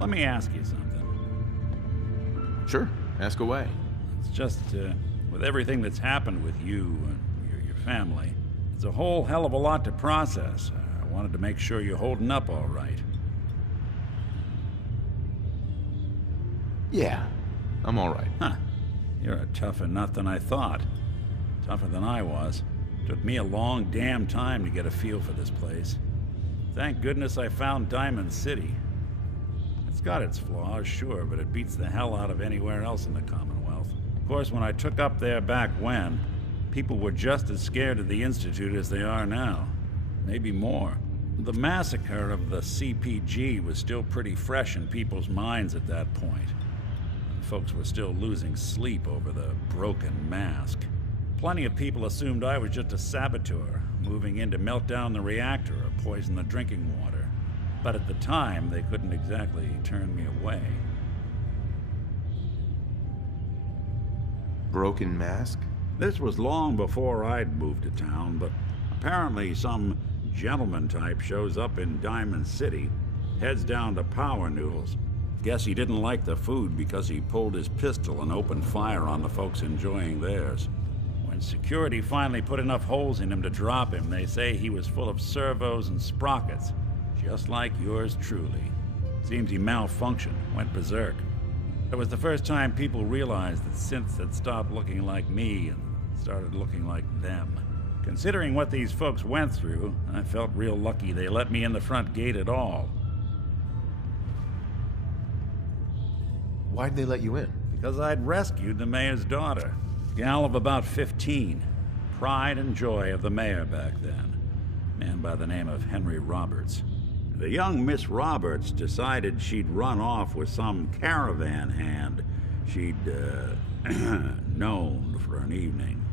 Let me ask you something. Sure, ask away. It's just, with everything that's happened with you and your family, it's a whole hell of a lot to process. I wanted to make sure you're holding up all right. Yeah, I'm all right. Huh. You're a tougher nut than I thought. Tougher than I was. Took me a long damn time to get a feel for this place. Thank goodness I found Diamond City. It's got its flaws, sure, but it beats the hell out of anywhere else in the Commonwealth. Of course, when I took up there back when, people were just as scared of the Institute as they are now. Maybe more. The massacre of the CPG was still pretty fresh in people's minds at that point. Folks were still losing sleep over the broken mask. Plenty of people assumed I was just a saboteur, moving in to melt down the reactor or poison the drinking water. But at the time, they couldn't exactly turn me away. Broken mask? This was long before I'd moved to town, but apparently some gentleman type shows up in Diamond City, heads down to Power Noodles. Guess he didn't like the food because he pulled his pistol and opened fire on the folks enjoying theirs. When security finally put enough holes in him to drop him, they say he was full of servos and sprockets, just like yours truly. Seems he malfunctioned, went berserk. It was the first time people realized that synths had stopped looking like me and started looking like them. Considering what these folks went through, I felt real lucky they let me in the front gate at all. Why'd they let you in? Because I'd rescued the mayor's daughter. Gal of about 15. Pride and joy of the mayor back then. Man by the name of Henry Roberts. The young Miss Roberts decided she'd run off with some caravan hand she'd, known for an evening.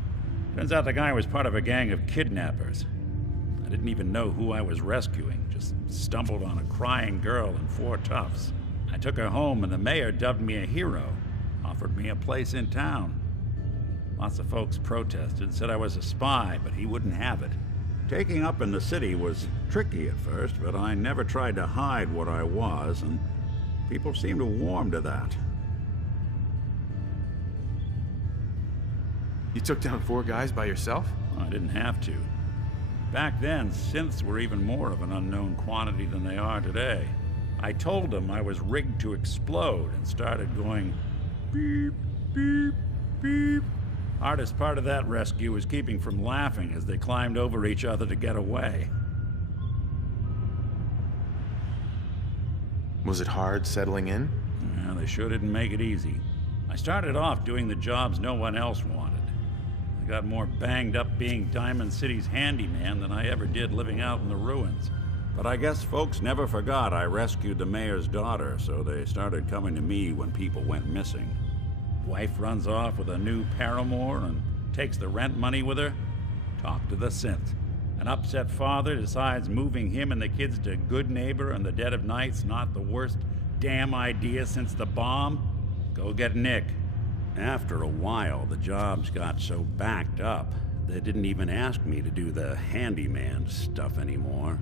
Turns out the guy was part of a gang of kidnappers. I didn't even know who I was rescuing, just stumbled on a crying girl and 4 toughs. I took her home and the mayor dubbed me a hero, offered me a place in town. Lots of folks protested, said I was a spy, but he wouldn't have it. Taking up in the city was tricky at first, but I never tried to hide what I was, and people seemed to warm to that. You took down 4 guys by yourself? I didn't have to. Back then, synths were even more of an unknown quantity than they are today. I told them I was rigged to explode and started going beep, beep, beep. Hardest part of that rescue was keeping from laughing as they climbed over each other to get away. Was it hard settling in? Yeah, they sure didn't make it easy. I started off doing the jobs no one else wanted. I got more banged up being Diamond City's handyman than I ever did living out in the ruins. But I guess folks never forgot I rescued the mayor's daughter, so they started coming to me when people went missing. Wife runs off with a new paramour and takes the rent money with her. Talk to the synth. An upset father decides moving him and the kids to Good Neighbor in the dead of night's not the worst damn idea since the bomb. Go get Nick. After a while, the jobs got so backed up, they didn't even ask me to do the handyman stuff anymore.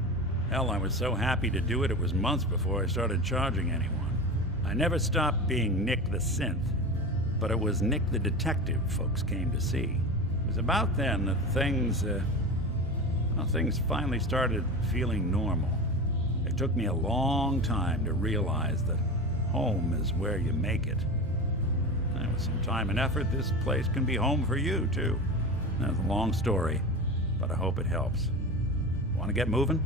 Hell, I was so happy to do it, it was months before I started charging anyone. I never stopped being Nick the Synth, but it was Nick the Detective folks came to see. It was about then that things finally started feeling normal. It took me a long time to realize that home is where you make it. And with some time and effort, this place can be home for you, too. That's a long story, but I hope it helps. Want to get moving?